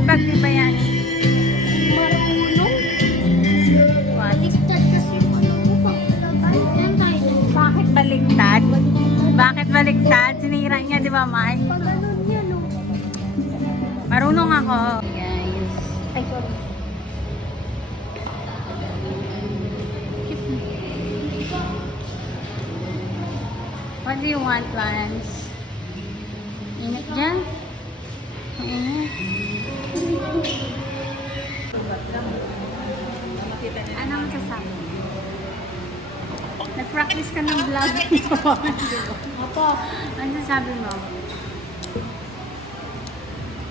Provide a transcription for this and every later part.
makapagtibayan. Marunong. What? Baliktad kasi yung ano ko. Pagkalagay. Yan tayo. Bakit baliktad? Bakit baliktad? Sinira niya, di ba, Mark? Pag ganun yan, no? Marunong ako. Guys. Ay, sorry. What do you want, Lance? Init dyan? Init. Anong kasama? Nag-practice ka ng vlog. Opo. Ano sabi mo?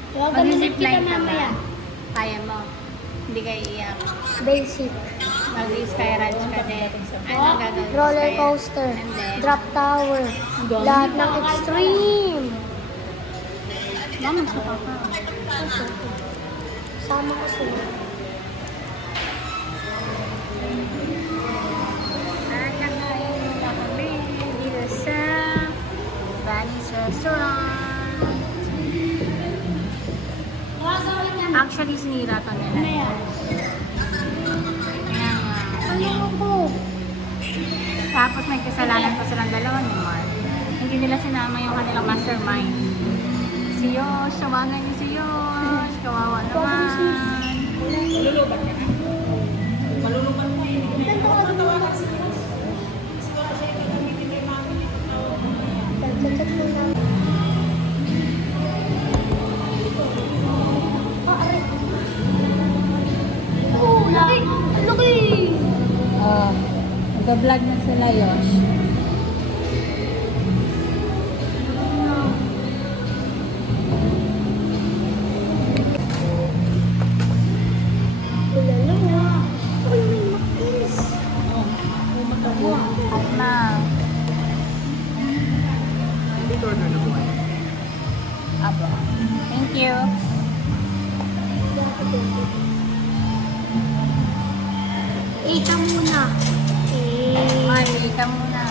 Tawagan ulit kita Mag-zipline ka ba? mamaya. Kaya mo. Hindi ka iiyak. Basic. Mag-sky ranch ka din. Ano gagawin? Roller Sky- coaster. And then, Drop tower. Lahat ng extreme. Mama, suka ka. Sama ko sila. Nakakain muna kami dito sa Bunny's Restaurant. Gagawin niya. Actually, sinira to nila. Ano yan? Kaya nga. Ano ako? Tapos may kasalanan pa silang dalawa ni Mark. Hindi nila sinama yung kanilang mastermind. Si Yosh, tawagan niyo si Yosh. Kawawa naman. Malulubat ka na? Malulubat mo eh. Chat mo na. Oh, laki! Ang laki! Oh, nag-vlog na sila, Yosh. Ulala nga. Uy, may makis. At na. Aba. Thank you. Ika muna. Marley, ka muna.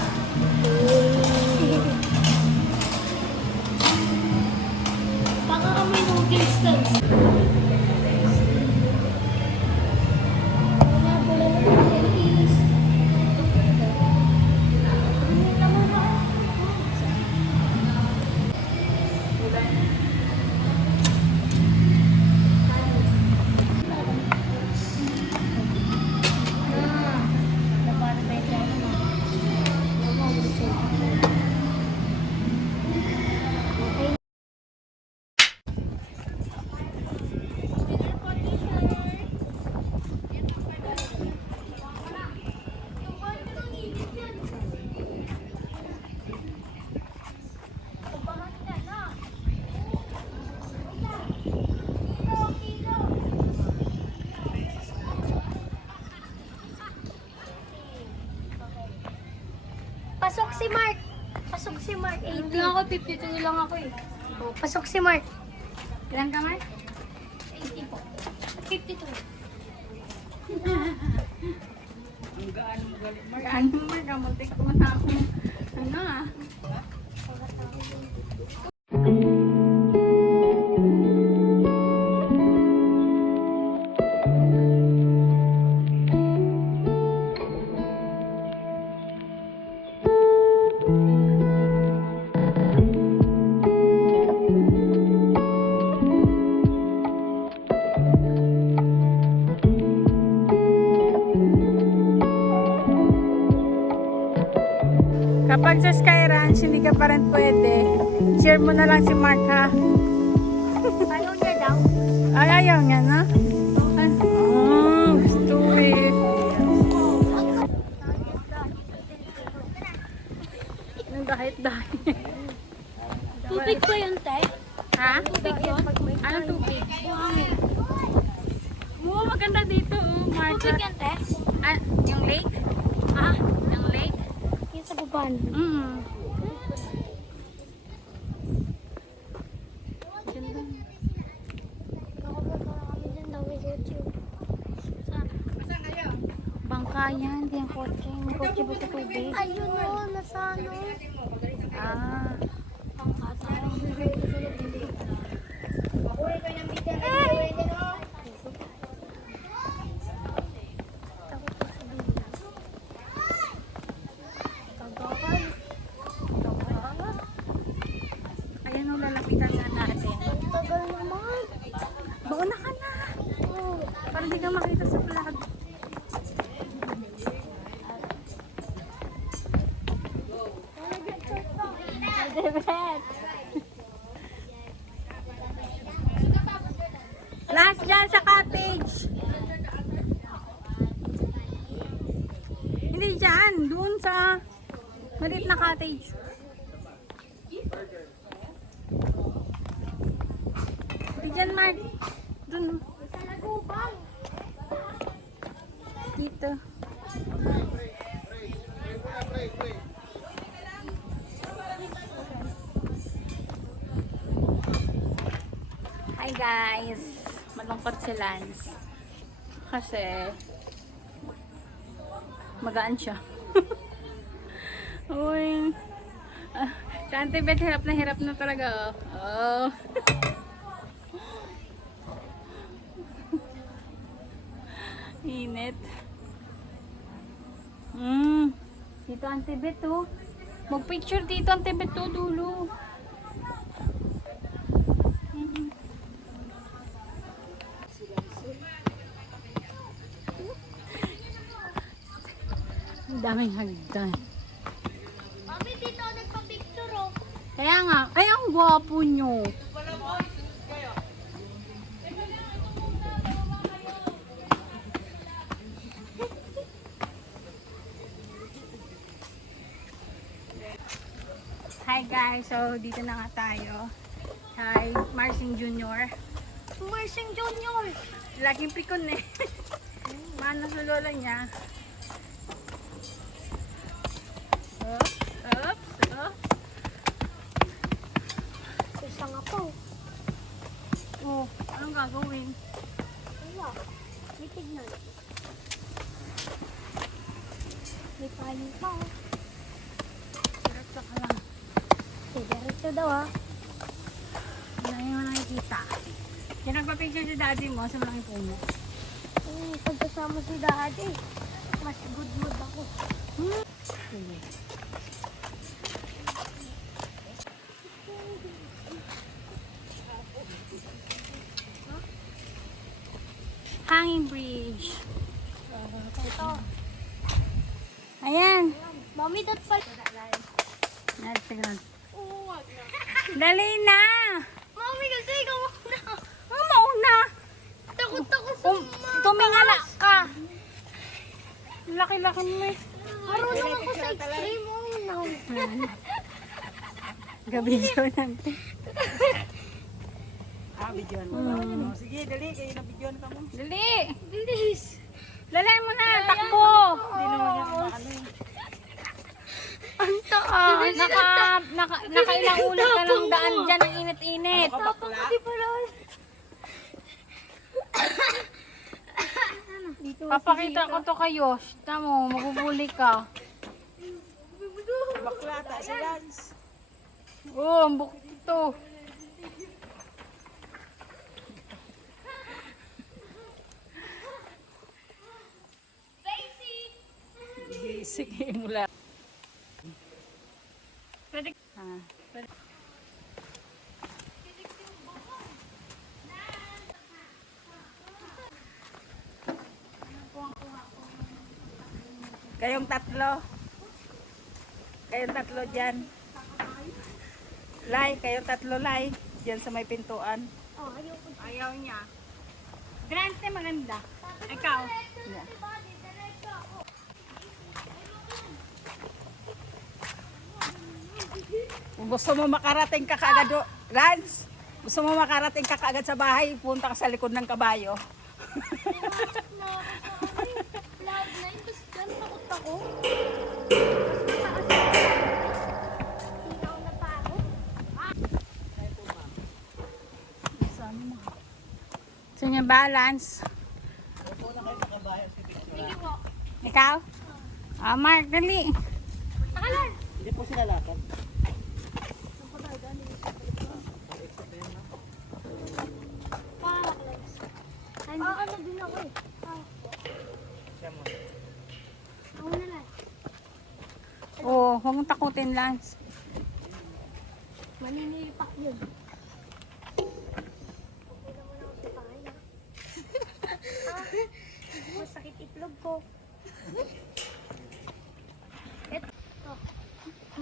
Baka kami noodles lang. Pasok si Mark. Pasok si Mark. 80 lang ako, 52 lang ako eh. Oh, pasok si Mark. Ilan ka, Mark? 80 po. 52. Ang gaano mo galit, Mark. Gaano mo, Mark? Kamuntik ko na ako. Ano ah? Kapag sa Sky Ranch, hindi ka pa rin pwede. Share mo na lang si Mark, ha? Ayaw niya daw. Ay, ayaw niya, na? Gusto eh. Ang dahit-dahit. Tubig pa yun, te? Ha? Tubig yun? Anong tubig? Buhangin. Oo, maganda dito, oh, Mark. Tubig yan, te? Ah, yung lake? Ha? Yung lake? Yan sa baban. Ganda. Kakapunta kami dyan daw with YouTube. Saan? Bangka yan, di ang kotse. May kotse ba sa tubig? Ayun o, nasa ano? Ah. Pangkata. Eh! lalapitan nga natin. Ang tagal naman. Bauna ka na. Oh. Para di ka makita sa vlog. Last dyan sa cottage. Hindi dyan. Doon sa maliit na cottage. Hindi dyan, Mark. Doon. Dito. Hi guys. Malungkot si Lance. Kasi magaan siya. Uy. Si Auntie Beth hirap na talaga. Oh. Init. Dito Auntie Beth oh. Mag-picture dito Auntie Beth oh, dulo. Ang daming hagdan. Mami, dito ako nagpa-picture oh. Kaya nga, ay ang gwapo nyo. Hi guys, so dito na nga tayo. Hi, Marcin Jr. Marcin Junior. Laging pikon eh. Mana sa lola niya. Oops, oops, oops. Isang ako. Oh, anong gagawin? Wala. May tignan. May kanin pa oh. Diretso ka lang. Diretso daw ah. Hindi mo nakikita. Yung nagpa-picture si daddy mo sa malaking puno. Pagkasama si daddy, mas good mood ako. Sige. Hanging bridge. Ito. Ayan. Mami, dat pa. Oo, wag na. Dali na. Mami, kasi ikaw na. Ang mauna. Takot ako sa Tumingala ka. Laki-laki mo eh. marunong ako sa extreme. Oo, no. Gabi yun natin. Bidyon mo. Sige, dali. Kayo na bidyon ka mo. Dali. Bilis. Dali mo na. Takbo. Hindi naman yan maano eh. Ang taas. Nakailang ulit ka ng daan dyan. Ang init-init. Tapang ko di pala. Papakita ko to kayo. Tamo, magubuli ka. Bakla, ta si Lance. Oh, ang bukit ito. Basic yung mula. Pwede. Pwede. Kayong tatlo. Kayong tatlo dyan. Lai, kayong tatlo lai. Diyan sa may pintuan. Oh, ayoko. Ayaw niya. Grante maganda. Ikaw. Yeah. Kung gusto mo makarating ka kaagad, Lance, gusto mo makarating ka kaagad sa bahay, punta ka sa likod ng kabayo. Cloud 9, tapos dyan takot ako. Tinaw na pa ako. Gusto niya balance. Sige po. Ikaw? Ah, Mark, dali. Nakalan! Hindi po sila lakad. Ano din ako eh. Ako na lang. Oo, huwag mong takutin, Lance. Maninilipak Yun. Okay naman ako sa bahay, ha? Masakit itlog ko. Eto.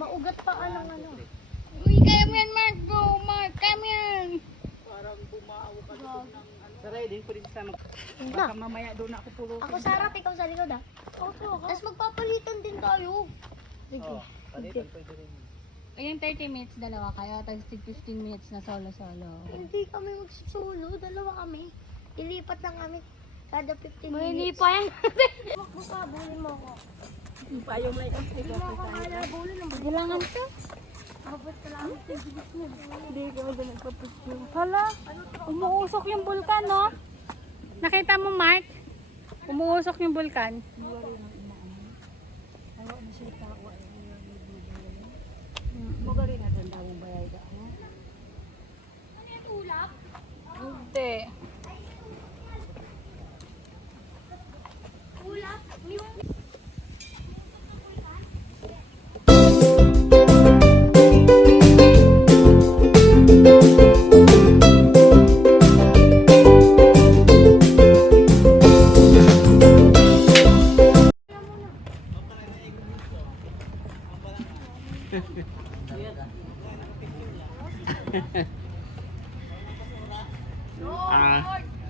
Maugat pa ng ano. Uy, kaya mo yan, Mark. Go, Mark. Kaya mo yan. Parang bumaaw ka likod ng ano. Saray, din ko rin sa mag... Na. Baka mamaya doon ako pulutin. Ako sa harap, ikaw sa likod, ha? Tapos magpapalitan din tayo. Sige. Ayun, 30 minutes, dalawa kayo. Tapos 15 minutes na solo-solo. Hindi kami magsusulo. Dalawa kami. Ilipat lang kami. Kada 15 May minutes. pa yan. Makbo ka, bulin mo ako. Pa yung may Hindi mo ako kaya bulin ng Kailangan ka. Abot ka lang. Hindi ka ba nagpapasyon? Hala, Umuusok yung bulkan, no? Nakita mo, Mark? Umuusok yung bulkan. magari na tanda mo bayay ka. Hindi. Ulap.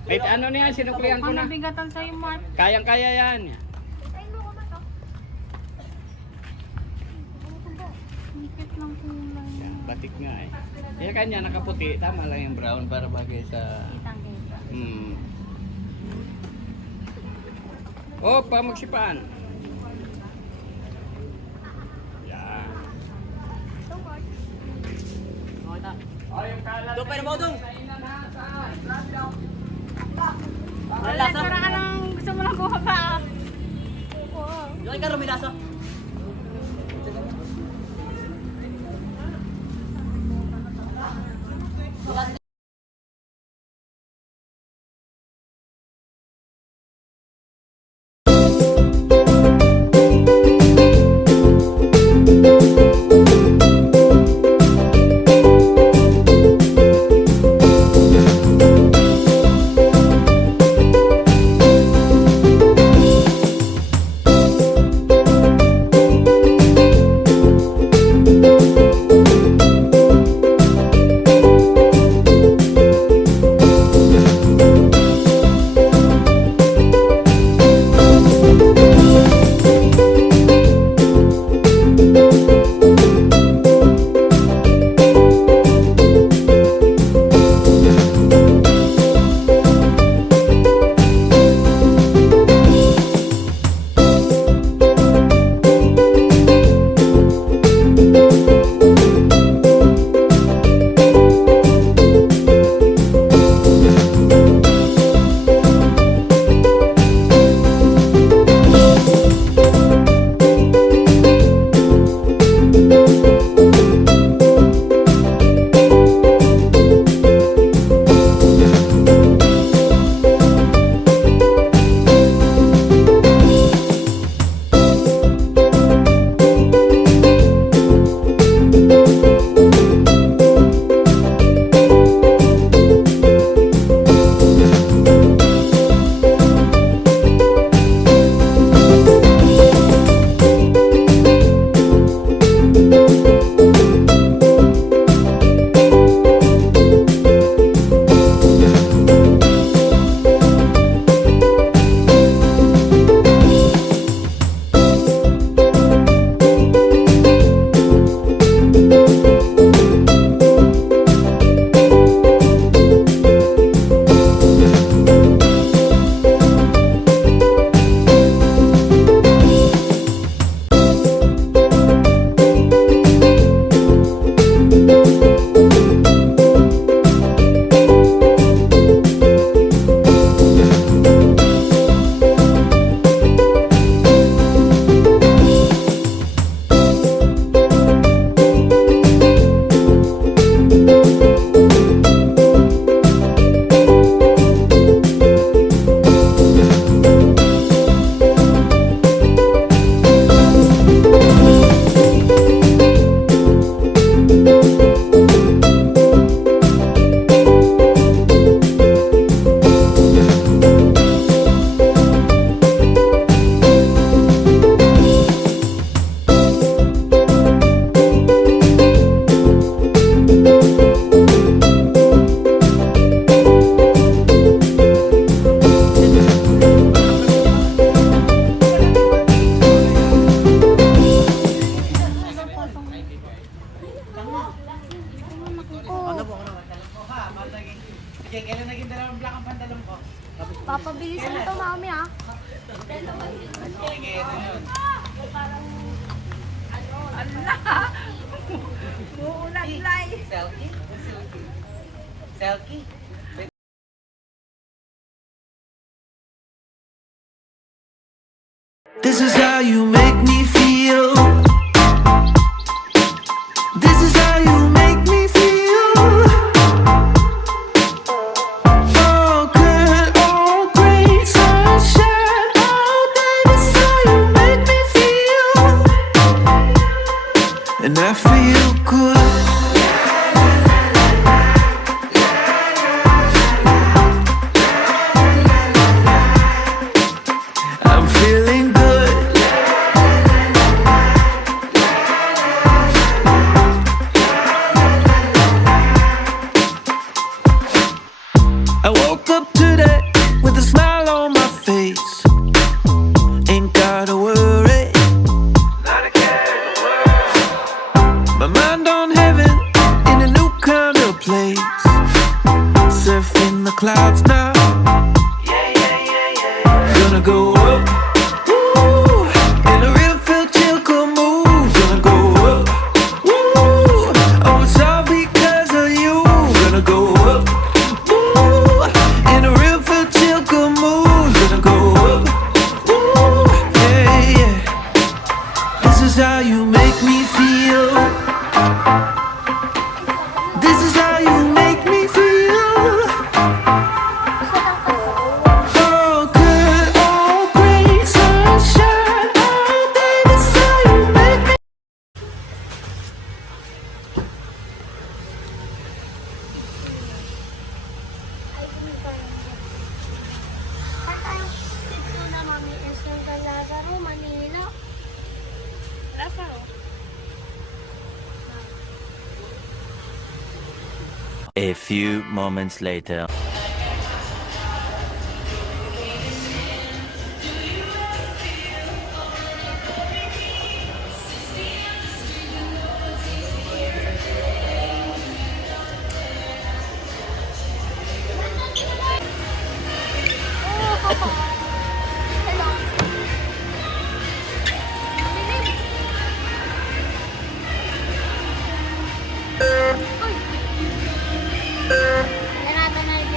Wait, ano na yan? Sinuklihan ko Ang na. nabigatan sa'yo, Mark. Kayang-kaya yan. Tayo mo ko ba to? Hikit ng kulay. Yan, batik nga eh. Kaya kanya nakaputi, tama lang yung brown para bagay sa... Kitang-kita. Oh, pa magsipaan. Yan. So much. Oh, yung kalat. Doon pa mo doon. Wala, para ka lang gusto mo lang kuha pa. Yung ka rumilaso. Jake, kailan naging dalawang black ang pantalon ko? Papabilisin mo to, mami, ah. Jake, ano yun? Muulan-lay. Selkie? Selkie? This is how you make me feel. This is how you make me feel. All good, all great, sunshine all day. This is how you make me feel. And I feel good. I'm feeling good. I woke up today with a smile on my face. Ain't gotta worry. Not a care in the world. My mind on heaven in a new kind of place. Surfing the clouds now. Gonna go up, woo, in a real feel chill good mood. Gonna go up, woo, oh it's all because of you. Gonna go up, woo, in a real feel chill good mood. Gonna go up, woo, yeah, yeah. This is how you make me feel. This is how you make me feel. All good, all great, sunshine all day. This is how you make me. Saan tayo dito na, mami? SM San Lazaro, Manila. Lazaro. A few moments later. Hello. Dilim. Uy. Yan natin na yung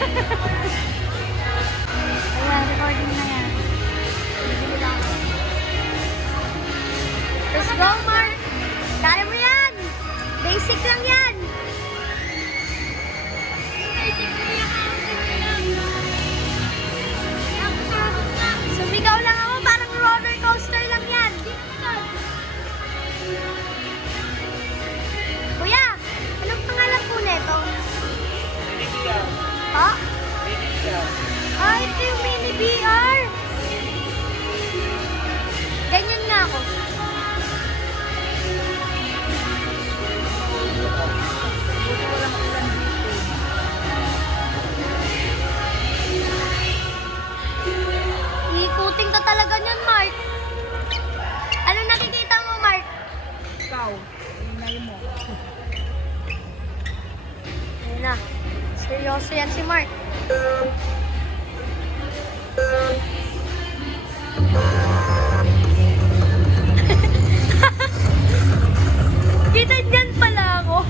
Ayan, recording na yan. Bibili lang ako. Let's go, Mark! Kaya mo yan! Basic lang yan! Basic lang yan! Sumigaw lang ako, parang roller coaster lang yan! Kuya, anong pangalan po nito? Ha? Ah, ito yung mini VR. Ganyan nga ako. Ikuting ka talaga niyan, Mark. Ano nakikita mo, Mark? Ikaw, ingay mo. Ayun na. Seryoso yan si Mark. Kita dyan pala ako.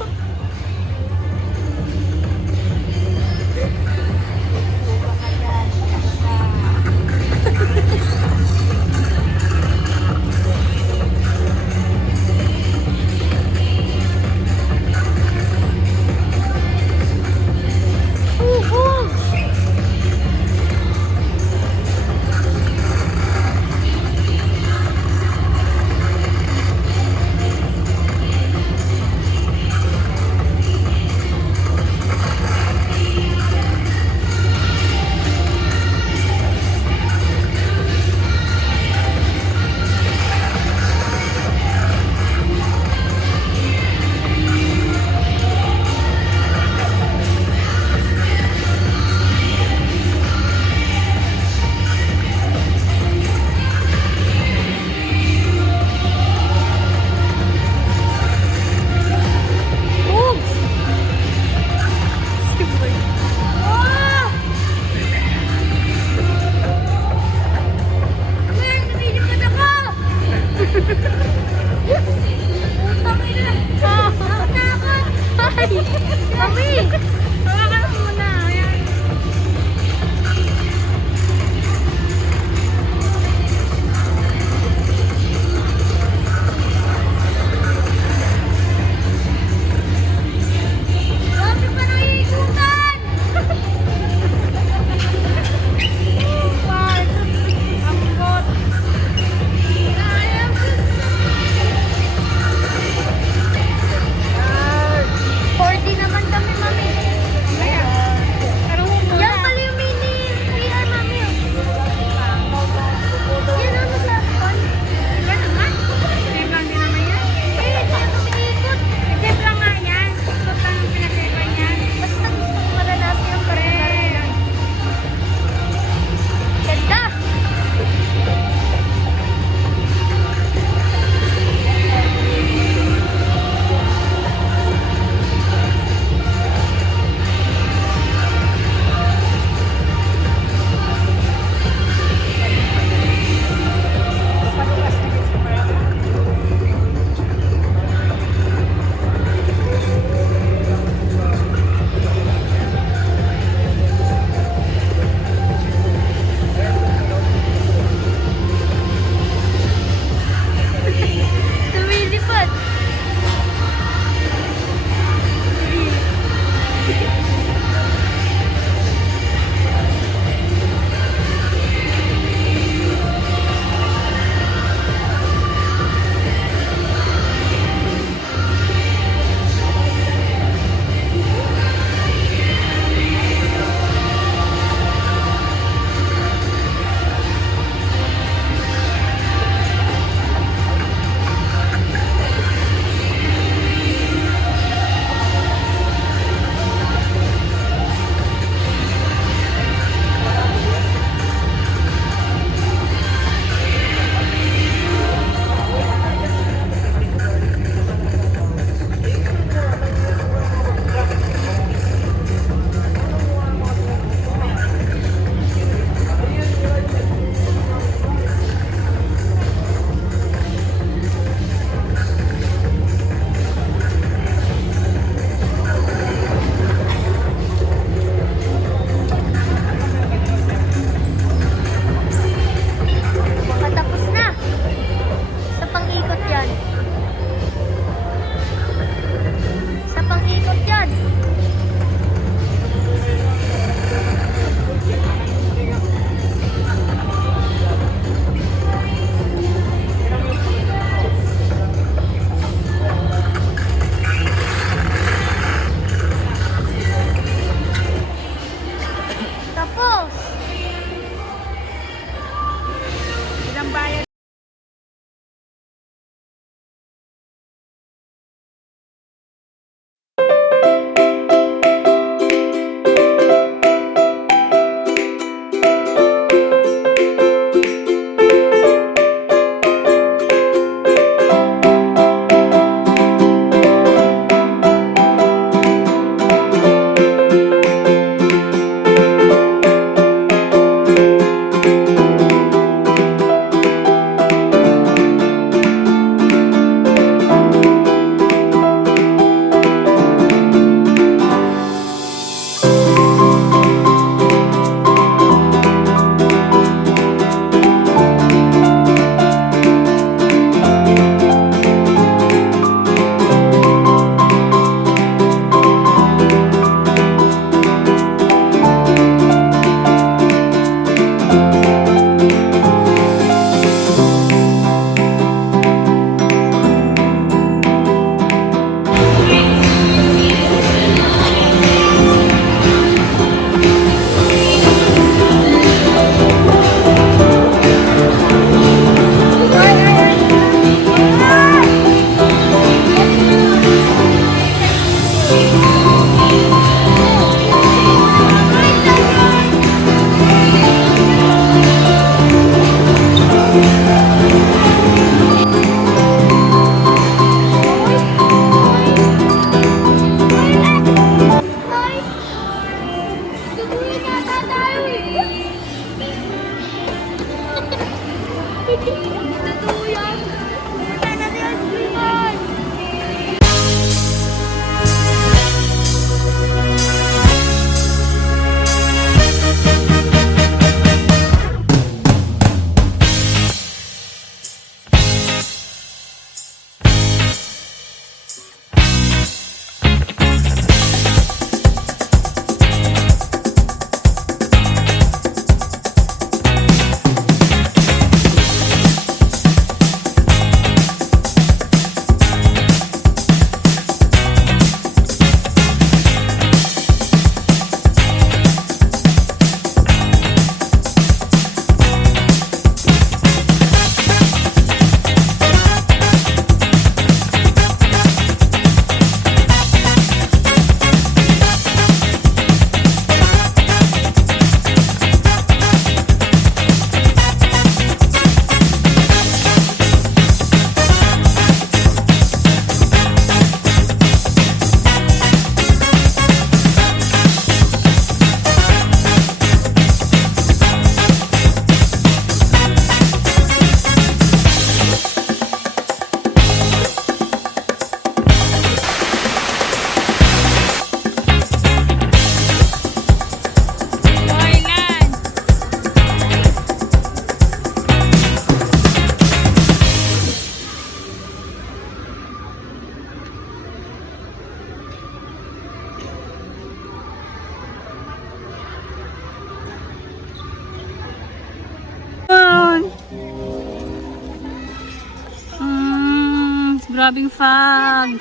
grabing fog.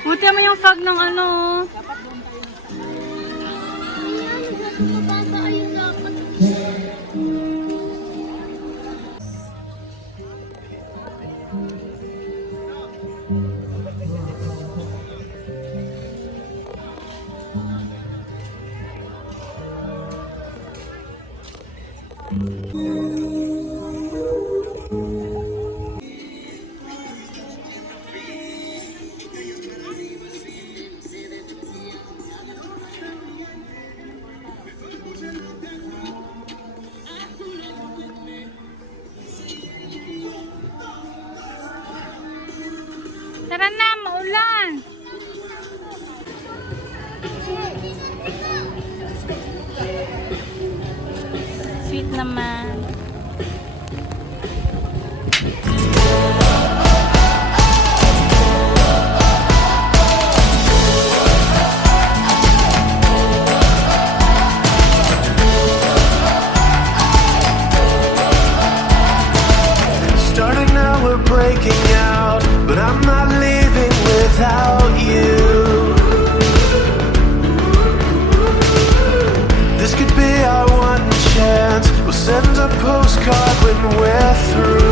Buti mo yung fog ng ano. Tara na, maulan. Sweet naman. Starting now, we're breaking out, but I'm not leaving without you. This could be our one chance. We'll send a postcard when we're through.